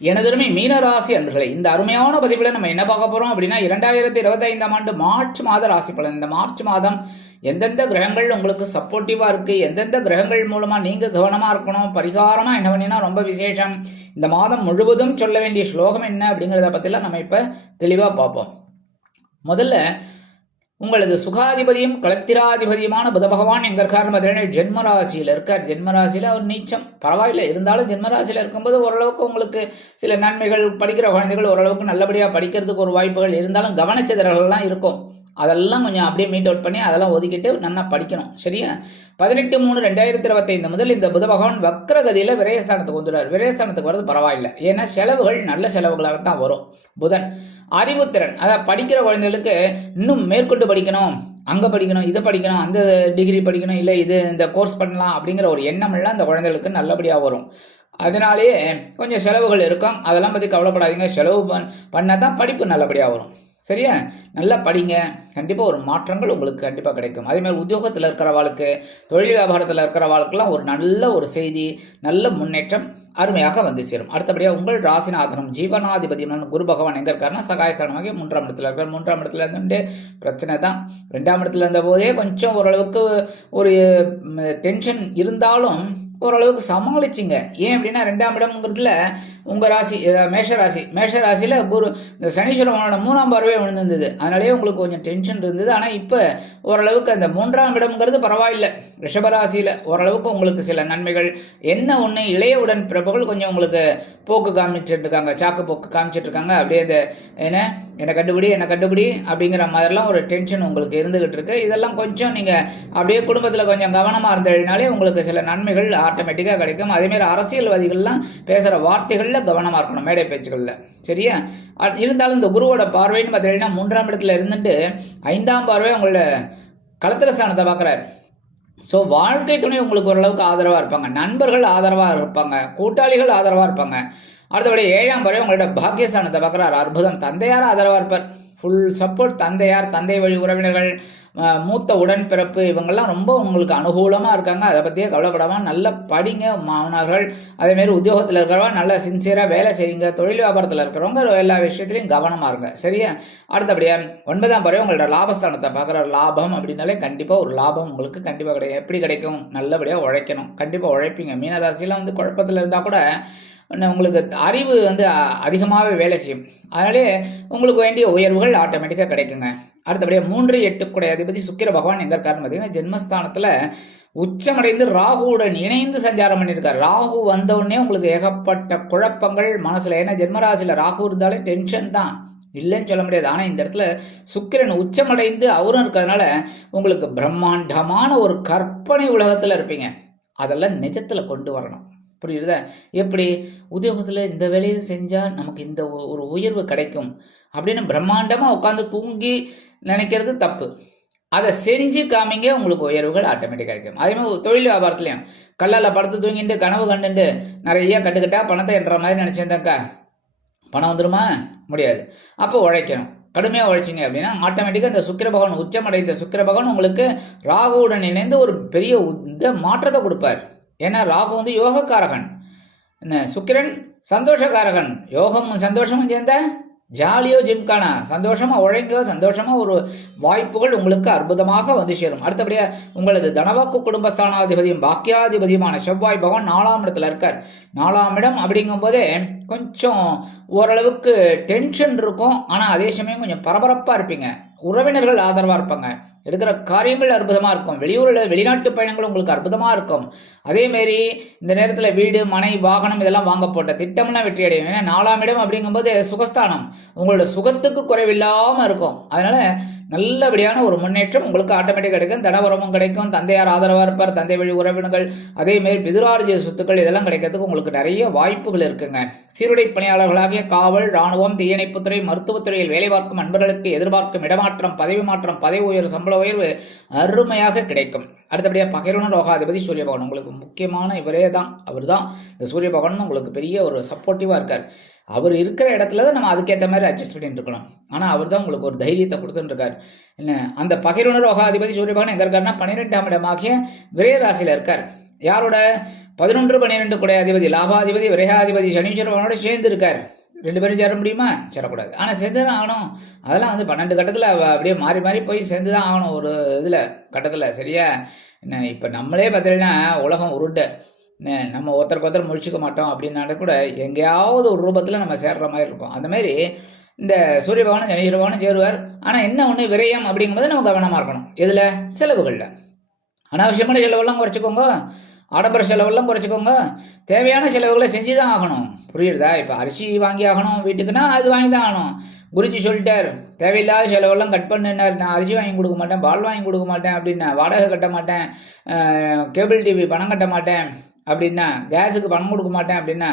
எனதருமை மீனராசி அன்பர்களே இந்த அருமையான பதிவில் நம்ம என்ன பார்க்க போகிறோம் அப்படின்னா இரண்டாயிரத்தி இருபத்தைந்தாம் ஆண்டு மார்ச் மாத ராசி பலன். இந்த மார்ச் மாதம் எந்தெந்த கிரகங்கள் உங்களுக்கு சப்போர்ட்டிவாக இருக்குது எந்தெந்த கிரகங்கள் மூலமாக நீங்கள் கவனமாக இருக்கணும்? பரிகாரமாக என்ன பண்ணினா ரொம்ப விசேஷம். இந்த மாதம் முழுவதும் சொல்ல வேண்டிய ஸ்லோகம் என்ன அப்படிங்கிறத பற்றிலாம் நம்ம இப்போ தெளிவாக பார்ப்போம். முதல்ல உங்களது சுகாதிபதியும் கலத்திராதிபதியுமான புத பகவான் எங்க இருக்காருன்னு பார்த்தீங்கன்னா ஜென்மராசியில் இருக்கார். ஜென்மராசியில் அவர் நீச்சம். பரவாயில்ல. இருந்தாலும் ஜென்மராசியில் இருக்கும்போது ஓரளவுக்கு உங்களுக்கு சில நன்மைகள் படிக்கிற குழந்தைகள் ஓரளவுக்கு நல்லபடியாக படிக்கிறதுக்கு ஒரு வாய்ப்புகள் இருந்தாலும் கவனச்சிதறல்கள்லாம் இருக்கும். அதெல்லாம் கொஞ்சம் அப்படியே மீட் அவுட் பண்ணி அதெல்லாம் ஒதுக்கிட்டு நல்லா படிக்கணும். சரியா? பதினெட்டு மூணு ரெண்டாயிரத்தி இருபத்தைந்து முதல் இந்த புத பகவான் வக்ரகதியில் விரயஸ்தானத்துக்கு வந்துடுறார். விரயஸ்தானத்துக்கு வரது பரவாயில்லை. ஏன்னா செலவுகள் நல்ல செலவுகளாகத்தான் வரும். புதன் அறிவுத்திறன். அதாவது படிக்கிற குழந்தைகளுக்கு இன்னும் மேற்கொண்டு படிக்கணும் அங்கே படிக்கணும் இதை படிக்கணும் அந்த டிகிரி படிக்கணும் இல்லை இது இந்த கோர்ஸ் பண்ணலாம் அப்படிங்கிற ஒரு எண்ணமெல்லாம் அந்த குழந்தைகளுக்கு நல்லபடியாக வரும். அதனாலேயே கொஞ்சம் செலவுகள் இருக்கும். அதெல்லாம் பற்றி கவலைப்படாதீங்க. செலவு பண் பண்ணால் தான் படிப்பு நல்லபடியாக வரும். சரியா? நல்லா படிங்க. கண்டிப்பாக ஒரு மாற்றங்கள் உங்களுக்கு கண்டிப்பாக கிடைக்கும். அதேமாதிரி உத்தியோகத்தில் இருக்கிறவாளுக்கு தொழில் வியாபாரத்தில் இருக்கிறவாளுக்கெல்லாம் ஒரு நல்ல ஒரு செய்தி நல்ல முன்னேற்றம் அருமையாக வந்து சேரும். அடுத்தபடியாக உங்கள் ராசிநாதனம் ஜீவனாதிபதியான குரு பகவான் எங்கே இருக்காருன்னா சகாயஸ்தானமாக மூன்றாம் இடத்துல இருக்கார். மூன்றாம் இடத்துல இருந்துட்டு பிரச்சனை தான். ரெண்டாம் இடத்துல இருந்த போதே கொஞ்சம் ஓரளவுக்கு ஒரு டென்ஷன் இருந்தாலும் ஓரளவுக்கு சமாளிச்சிங்க. ஏன் அப்படின்னா ரெண்டாம் இடம்ங்கிறதுல உங்கள் ராசி மேஷ ராசி. மேஷ ராசியில் குரு இந்த சனீஸ்வரனோட மூணாம் பார்வையே விழுந்திருந்தது. அதனாலேயே உங்களுக்கு கொஞ்சம் டென்ஷன் இருந்தது. ஆனால் இப்போ ஓரளவுக்கு அந்த மூன்றாம் இடம்ங்கிறது பரவாயில்லை. ரிஷபராசியில் ஓரளவுக்கு உங்களுக்கு சில நன்மைகள். என்ன ஒன்று இளையவுடன் பிறப்புகள் கொஞ்சம் உங்களுக்கு போக்கு காமிச்சிட்டு இருக்காங்க சாக்கு போக்கு காமிச்சிட்டு இருக்காங்க அப்படியே இந்த என்ன என்னை கண்டுபிடி என்னை கண்டுபிடி அப்படிங்கிற மாதிரிலாம் ஒரு டென்ஷன் உங்களுக்கு இருந்துகிட்டு இருக்கு இதெல்லாம் கொஞ்சம் நீங்கள் அப்படியே குடும்பத்தில் கொஞ்சம் கவனமாக இருந்ததுனாலே உங்களுக்கு சில நன்மைகள் ஆட்டோமேட்டிக்காக கிடைக்கும். அதேமாதிரி அரசியல்வாதிகள்லாம் பேசுகிற வார்த்தைகளில் கவனமாக இருக்கணும் மேடை பேச்சுகளில் சரியா? இருந்தாலும் இந்த குருவோட பார்வைன்னு பார்த்தீங்கன்னா மூன்றாம் இடத்துல இருந்துட்டு ஐந்தாம் பார்வை உங்களோட களத்திர ஸ்தானத்தை பார்க்குறாரு. ஸோ வாழ்க்கை துணை உங்களுக்கு ஓரளவுக்கு ஆதரவாக இருப்பாங்க. நண்பர்கள் ஆதரவாக இருப்பாங்க. கூட்டாளிகள் ஆதரவாக இருப்பாங்க. அடுத்தபடி ஏழாம் வரை உங்களோட பாக்கியஸ்தானத்தை பார்க்குறாரு. அற்புதம். தந்தையார் ஆதரவாக இருப்பார். ஃபுல் சப்போர்ட் தந்தையார் தந்தை வழி உறவினர்கள் மூத்த உடன்பிறப்பு இவங்கெல்லாம் ரொம்ப உங்களுக்கு அனுகூலமாக இருக்காங்க. அதை பற்றியே கவலைப்படாமல் நல்லா படிங்க மாணவர்கள் அதேமாரி உத்தியோகத்தில் இருக்கிறவங்க நல்லா சின்சியராக வேலை செய்யுங்க. தொழில் வியாபாரத்தில் இருக்கிறவங்க எல்லா விஷயத்துலையும் கவனமாக இருங்க. சரியா? அடுத்தபடியாக ஒன்பதாம் பறவை உங்களோட லாபஸ்தானத்தை பார்க்குற லாபம் அப்படின்னாலே கண்டிப்பாக ஒரு லாபம் உங்களுக்கு கண்டிப்பாக கிடைக்கும். எப்படி கிடைக்கும்? நல்லபடியாக உழைக்கணும். கண்டிப்பாக உழைப்பீங்க. மீனராசிலாம் வந்து குழப்பத்தில் இருந்தால் கூட உங்களுக்கு அறிவு வந்து அதிகமாகவே வேலை செய்யும். அதனாலே உங்களுக்கு வேண்டிய உயர்வுகள் ஆட்டோமேட்டிக்காக கிடைக்குங்க. அடுத்தபடியாக மூன்று எட்டுக்குடைய அதிபதி சுக்கிர பகவான் எங்கே இருக்காருன்னு பார்த்தீங்கன்னா ஜென்மஸ்தானத்தில் உச்சமடைந்து ராகுவுடன் இணைந்து சஞ்சாரம் பண்ணியிருக்காரு. ராகு வந்தவுடனே உங்களுக்கு ஏகப்பட்ட குழப்பங்கள் மனசில். ஏன்னா ஜென்மராசியில் ராகு இருந்தாலே டென்ஷன் தான். இல்லைன்னு சொல்ல முடியாது. ஆனால் இந்த இடத்துல சுக்கிரன் உச்சமடைந்து அவரும் இருக்கிறதுனால உங்களுக்கு பிரம்மாண்டமான ஒரு கற்பனை உலகத்தில் இருப்பீங்க. அதெல்லாம் நிஜத்தில் கொண்டு வரணும். புரியுதா எப்படி? உத்தியோகத்தில் இந்த வேலையை செஞ்சால் நமக்கு இந்த ஒரு உயர்வு கிடைக்கும். அப்படின்னு பிரம்மாண்டமாக உட்காந்து தூங்கி நினைக்கிறது தப்பு. அதை செஞ்சு காமிங்க உங்களுக்கு உயர்வுகள் ஆட்டோமேட்டிக்காக கிடைக்கும். அதே மாதிரி தொழில் வியாபாரத்துலையும். கல்லால் படுத்து தூங்கிட்டு கனவு கண்டுட்டு நிறைய கட்டுக்கிட்டா பணத்தை என்ற மாதிரி நினச்சிருந்தாக்கா பணம் வந்துருமா? முடியாது. அப்போ உழைக்கணும். கடுமையாக உழைச்சிங்க அப்படின்னா ஆட்டோமேட்டிக்காக இந்த சுக்கிர பகவான் உச்சமடைந்த சுக்கிர பகவான் உங்களுக்கு ராகுவுடன் இணைந்து ஒரு பெரிய இந்த மாற்றத்தை கொடுப்பார். ஏன்னா ராகு வந்து யோகக்காரகன். என்ன சுக்கிரன் சந்தோஷக்காரகன். யோகமும் சந்தோஷமும் சேர்ந்த ஜாலியோ ஜிம்கானா. சந்தோஷமாக உழைங்க சந்தோஷமாக ஒரு வாய்ப்புகள் உங்களுக்கு அற்புதமாக வந்து சேரும். அடுத்தபடியாக உங்களது தனவாக்கு குடும்பஸ்தானாதிபதியும் பாக்கியாதிபதியுமான செவ்வாய் பகவான் நாலாம் இடத்துல இருக்கார். நாலாம் இடம் அப்படிங்கும்போதே கொஞ்சம் ஓரளவுக்கு டென்ஷன் இருக்கும். ஆனால் அதே சமயம் கொஞ்சம் பரபரப்பாக இருப்பீங்க. உறவினர்கள் ஆதரவாக இருப்பாங்க. எடுக்கிற காரியங்கள் அற்புதமாக இருக்கும். வெளியூரில் வெளிநாட்டு பயணங்கள் உங்களுக்கு அற்புதமாக இருக்கும். அதேமாரி இந்த நேரத்தில் வீடு மனை வாகனம் இதெல்லாம் வாங்க போட்ட திட்டம்லாம் வெற்றி அடையும் ஏன்னா நாலாம் இடம் அப்படிங்கும்போது சுகஸ்தானம். உங்களோட சுகத்துக்கு குறைவில்லாமல் இருக்கும். அதனால நல்லபடியான ஒரு முன்னேற்றம் உங்களுக்கு ஆட்டோமேட்டிக் கிடைக்கும். தடவரமும் கிடைக்கும். தந்தையார் ஆதரவாக இருப்பார். தந்தை வழி உறவினர்கள். அதேமாரி பிதுரார்ஜிய சொத்துக்கள் இதெல்லாம் கிடைக்கிறதுக்கு உங்களுக்கு நிறைய வாய்ப்புகள் இருக்குங்க. சீருடை பணியாளர்களாகிய காவல் ராணுவம் தீயணைப்புத்துறை மருத்துவத்துறையில் வேலை பார்க்கும் அன்பர்களுக்கு எதிர்பார்க்கும் இடமாற்றம் பதவி மாற்றம் பதவி உயர்வு சம்பள உயர்வு அருமையாக கிடைக்கும். அடுத்தபடியாக பகைரோன ரோகாதிபதி சூரிய பகவான். உங்களுக்கு முக்கியமான இவரே தான். அவர் தான் இந்த சூரிய பகவான் உங்களுக்கு பெரிய ஒரு சப்போர்ட்டிவாக இருக்கார். அவர் இருக்கிற இடத்துல தான் நம்ம அதுக்கேற்ற மாதிரி அட்ஜஸ்ட் பண்ணிட்டு இருக்கணும். ஆனால் அவர் தான் உங்களுக்கு ஒரு தைரியத்தை கொடுத்துட்டுருக்கார் என்ன? அந்த பகைரோன ரோகாதிபதி சூரிய பகவான் எங்கே இருக்காருன்னா பன்னிரெண்டாம் இடமாகிய விரய ராசியில் இருக்கார். யாரோட? பதினொன்று பன்னிரெண்டு குடை அதிபதி லாபாதிபதி விரயாதிபதி சனீஸ்வரவனோட சேர்ந்து இருக்கார். ரெண்டு பேரும் சேர முடியுமா? சேரக்கூடாது. ஆனால் சேர்ந்து தான் ஆகணும். அதெல்லாம் வந்து பன்னெண்டு கட்டத்தில் அப்படியே மாறி மாறி போய் சேர்ந்து தான் ஆகணும் ஒரு இதில் கட்டத்தில். சரியா? என்ன இப்போ நம்மளே பார்த்தீங்கன்னா உலகம் உருண்டை. நம்ம ஒருத்தருக்கு ஒருத்தர் முழிச்சுக்க மாட்டோம் அப்படின்னால கூட எங்கேயாவது ஒரு ரூபத்தில் நம்ம சேர்ற மாதிரி இருக்கும். அந்த மாதிரி இந்த சூரிய பகவானும் சனீஸ்வர பகவானும் சேருவார். ஆனால் என்ன ஒன்று விரயம் அப்படிங்கும்போது நம்ம கவனமாக இருக்கணும். இதில் செலவுகளில். அனாவசியமான செலவெல்லாம் குறைச்சிக்கோங்க ஆடம்பர செலவெல்லாம் குறைச்சிக்கோங்க. தேவையான செலவுகளை செஞ்சு தான் ஆகணும். புரியுறதா? இப்போ அரிசி வாங்கி ஆகணும் வீட்டுக்குன்னா அது வாங்கி தான் ஆகணும். குருஜி சொல்லிட்டார் தேவையில்லாத செலவெல்லாம் கட் பண்ணினார் நான் அரிசி வாங்கி கொடுக்க மாட்டேன் பால் வாங்கி கொடுக்க மாட்டேன் அப்படின்னா வாடகை கட்ட மாட்டேன் கேபிள் டிவி பணம் கட்ட மாட்டேன் அப்படின்னா கேஸுக்கு பணம் கொடுக்க மாட்டேன் அப்படின்னா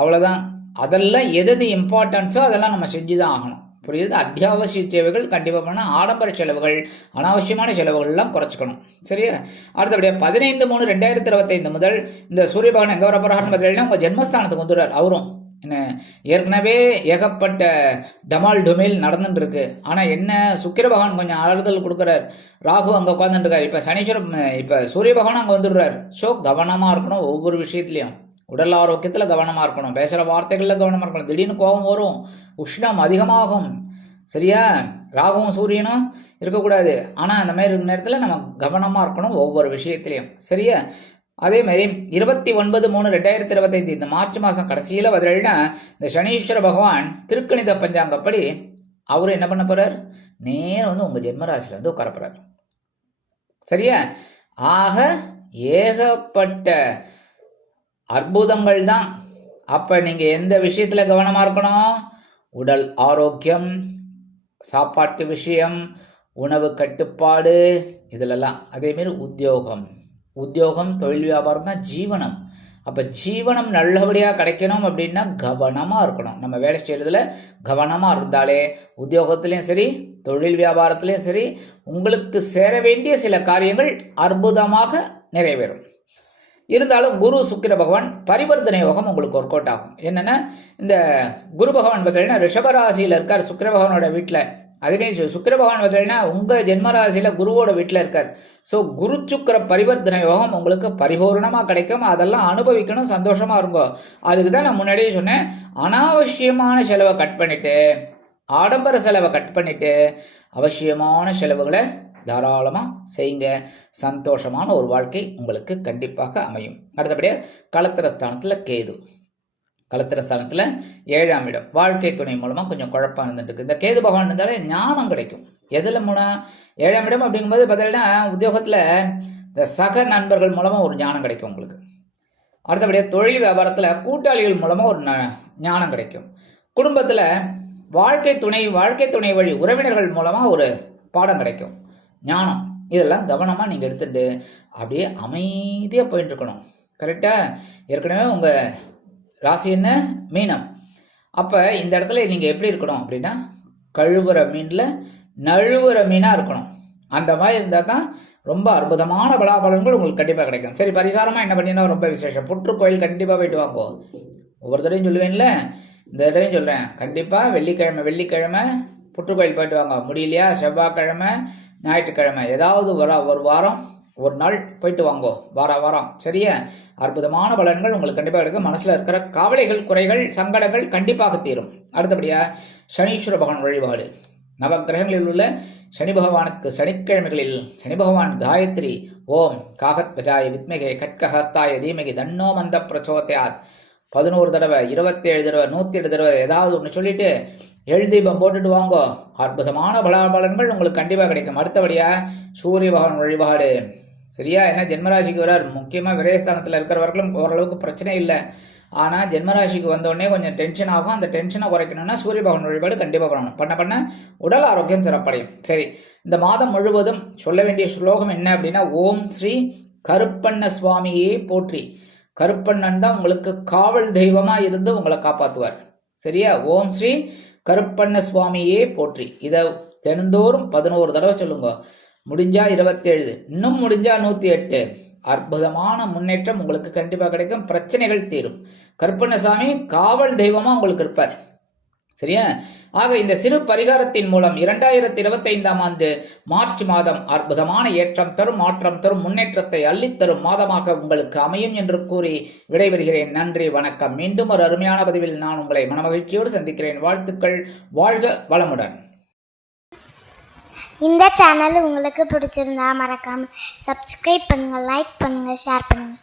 அவ்வளோதான் அதெல்லாம் எது எது இம்பார்ட்டன்ஸோ அதெல்லாம் நம்ம செஞ்சு தான் ஆகணும். புரியுது? அத்தியாவசிய தேவைகள் கண்டிப்பாக பண்ணால் ஆடம்பர செலவுகள் அனாவசியமான செலவுகள்லாம் குறைச்சிக்கணும். சரியா? அடுத்தபடியாக பதினைந்து மூணு ரெண்டாயிரத்தி இருபத்தைந்து முதல் இந்த சூரிய பகவான் எங்கே வர பார்த்தீங்கன்னா உங்கள் ஜென்மஸ்தானத்துக்கு வந்துடுறார். அவரும். என்ன? ஏற்கனவே ஏகப்பட்ட டமால் டுமில் நடந்துட்டு இருக்கு ஆனால் என்ன? சுக்கிர பகவான் கொஞ்சம் ஆறுதல் கொடுக்குறார். ராகு அங்கே உட்காந்துட்டு இருக்காரு இப்போ சனீஸ்வரம் இப்போ சூரிய பகவான் அங்கே வந்துடுறார். ஸோ கவனமாக இருக்கணும் ஒவ்வொரு விஷயத்துலையும். உடல் ஆரோக்கியத்தில் கவனமாக இருக்கணும். பேசுகிற வார்த்தைகளில் கவனமாக இருக்கணும். திடீர்னு கோபம் வரும். உஷ்ணம் அதிகமாகும். சரியா? ராகுவும் சூரியனும் இருக்கக்கூடாது. ஆனால் அந்த மாதிரி இருக்கிற நேரத்தில் நம்ம கவனமாக இருக்கணும் ஒவ்வொரு விஷயத்துலையும். சரியா? அதே மாதிரி இருபத்தி ஒன்பது மூணு ரெண்டாயிரத்தி இருபத்தைந்து இந்த மார்ச் மாதம் கடைசியில் பதினேழுனா இந்த சனீஸ்வர பகவான் திருக்கணித பஞ்சாங்கப்படி அவர் என்ன பண்ண போகிறார் நேரம் வந்து உங்கள் ஜென்மராசியில் வந்து உட்கார சரியா? ஆக ஏகப்பட்ட அற்புதங்கள் தான் அப்போ நீங்கள் எந்த விஷயத்தில் கவனமாக இருக்கணும்? உடல் ஆரோக்கியம் சாப்பாட்டு விஷயம் உணவு கட்டுப்பாடு இதிலெல்லாம். அதேமாரி உத்தியோகம். உத்தியோகம் தொழில் வியாபாரம் தான் ஜீவனம். அப்போ ஜீவனம் நல்லபடியாக கிடைக்கணும் அப்படின்னா கவனமாக இருக்கணும். நம்ம வேலை செய்கிறதுல கவனமாக இருந்தாலே உத்தியோகத்துலேயும் சரி தொழில் வியாபாரத்துலேயும் சரி உங்களுக்கு சேர வேண்டிய சில காரியங்கள் அற்புதமாக நிறைவேறும். இருந்தாலும் குரு சுக்கிர பகவான் பரிவர்த்தனை யோகம் உங்களுக்கு ஒர்க் அவுட் ஆகும். என்னென்னா இந்த குரு பகவான் பார்த்தீங்கன்னா ரிஷபராசியில் இருக்கார் சுக்கிர பகவானோட வீட்டில் அதுவே சுக்கிர பகவான் பார்த்தீங்கன்னா உங்கள் ஜென்மராசியில் குருவோட வீட்டில் இருக்கார். ஸோ குரு சுக்கிர பரிவர்த்தனை யோகம் உங்களுக்கு பரிபூர்ணமாக கிடைக்கும். அதெல்லாம் அனுபவிக்கணும் சந்தோஷமாக இருங்கோ. அதுக்கு தான் நான் முன்னாடியே சொன்னேன் அனாவசியமான செலவை கட் பண்ணிவிட்டு ஆடம்பர செலவை கட் பண்ணிவிட்டு அவசியமான செலவுகளை தாராளமாக செய்யுங்க. சந்தோஷமான ஒரு வாழ்க்கை உங்களுக்கு கண்டிப்பாக அமையும். அடுத்தபடியாக களத்திரஸ்தானத்தில் கேது. களத்திரஸ்தானத்தில் ஏழாம் இடம். வாழ்க்கை துணை மூலமாக கொஞ்சம் குழப்பம் இருந்துட்டு இந்த கேது பகவான் இருந்தாலே ஞானம் கிடைக்கும். எதில் மூலம்? ஏழாம் இடம் அப்படிங்கும்போது பார்த்தீங்கன்னா உத்தியோகத்தில் இந்த சக நண்பர்கள் மூலமாக ஒரு ஞானம் கிடைக்கும் உங்களுக்கு. அடுத்தபடியாக தொழில் வியாபாரத்தில் கூட்டாளிகள் மூலமாக ஒரு ஞானம் கிடைக்கும். குடும்பத்தில் வாழ்க்கை துணை வாழ்க்கை துணை வழி உறவினர்கள் மூலமாக ஒரு பாடம் கிடைக்கும். ஞானம். இதெல்லாம் கவனமாக நீங்கள் எடுத்துட்டு அப்படியே அமைதியாக போயிட்டு இருக்கணும். கரெக்டாக ஏற்கனவே உங்கள் ராசி என்ன? மீனம். அப்போ இந்த இடத்துல நீங்கள் எப்படி இருக்கணும் அப்படின்னா கழுவுற மீனில் நழுவுற மீனாக இருக்கணும். அந்த மாதிரி இருந்தால் தான் ரொம்ப அற்புதமான பலாபலன்கள் உங்களுக்கு கண்டிப்பாக கிடைக்கும். சரி பரிகாரமாக என்ன பண்ணினா ரொம்ப விசேஷம். புற்றுக்கோயில் கண்டிப்பாக போயிட்டு வாங்கோ ஒவ்வொரு தடவையும் சொல்லுவேன்ல இந்த தடவையும் சொல்கிறேன் கண்டிப்பாக வெள்ளிக்கிழமை வெள்ளிக்கிழமை புற்றுக்கோயில் போயிட்டு வாங்க. முடியலையா? செவ்வாய்க்கிழமை ஞாயிற்றுக்கிழமை. ஏதாவது வர ஒரு வாரம் ஒரு நாள் போயிட்டு வாங்கோ. வார வாரம் சரியா? அற்புதமான பலன்கள் உங்களுக்கு கண்டிப்பாக கிடைக்கும் மனசில் இருக்கிற கவலைகள் குறைகள் சங்கடங்கள் கண்டிப்பாக தீரும். அடுத்தபடியாக சனீஸ்வர பகவான் வழிபாடு. நவக்கிரகங்களில் உள்ள சனி பகவானுக்கு சனிக்கிழமைகளில் சனி பகவான் காயத்ரி ஓம் காகத் பஜாய வித்மகே கட்கஹஸ்தாய தீமகி தன்னோ மந்த பிரச்சோதயாத் பதினோரு தடவை இருபத்தேழு தடவை நூற்றி எட்டு தடவை ஏதாவது ஒன்று சொல்லிட்டு எழுதீபம் போட்டுட்டு வாங்கோ. அற்புதமான பலாபலன்கள் உங்களுக்கு கண்டிப்பாக கிடைக்கும். அடுத்தபடியாக சூரிய பகவான் வழிபாடு. சரியா? ஏன்னா ஜென்மராசிக்கு வரார். முக்கியமாக விரயஸ்தானத்தில் இருக்கிறவர்களும் ஓரளவுக்கு பிரச்சனை இல்லை. ஆனால் ஜென்மராசிக்கு வந்தோடனே கொஞ்சம் டென்ஷன் ஆகும். அந்த டென்ஷனை குறைக்கணும்னா சூரிய பகவான் வழிபாடு கண்டிப்பாக பண்ணணும். பண்ண பண்ண உடல் ஆரோக்கியம் சிறப்படையும். சரி. இந்த மாதம் முழுவதும் சொல்ல வேண்டிய ஸ்லோகம் என்ன அப்படின்னா ஓம் ஸ்ரீ கருப்பண்ண சுவாமியே போற்றி. கருப்பண்ணன் தான் உங்களுக்கு காவல் தெய்வமாக இருந்து உங்களை காப்பாற்றுவார் சரியா? ஓம் ஸ்ரீ கருப்பண்ண சுவாமியே போற்றி. இதை தினந்தோறும் பதினோரு தடவை சொல்லுங்க. முடிஞ்சா இருபத்தேழு இன்னும் முடிஞ்சா நூற்றி எட்டு. அற்புதமான முன்னேற்றம் உங்களுக்கு கண்டிப்பாக கிடைக்கும். பிரச்சனைகள் தீரும். கருப்பண்ணசாமி காவல் தெய்வமாக உங்களுக்கு இருப்பார். சரியா? ஆக இந்த சிறு பரிகாரத்தின் மூலம் இரண்டாயிரத்தி இருபத்தைந்தாம் ஆண்டு மார்ச் மாதம் அற்புதமான ஏற்றம் தரும் மாற்றம் தரும் முன்னேற்றத்தை அள்ளித்தரும் மாதமாக உங்களுக்கு அமையும் என்று கூறி விடைபெறுகிறேன். நன்றி வணக்கம். மீண்டும் ஒரு அருமையான பதிவில் நான் உங்களை மனமகிழ்ச்சியோடு சந்திக்கிறேன். வாழ்த்துக்கள். வாழ்க வளமுடன். இந்த சேனல் உங்களுக்கு பிடிச்சிருந்தா மறக்காம சப்ஸ்கிரைப் பண்ணுங்க லைக் பண்ணுங்க ஷேர் பண்ணுங்க.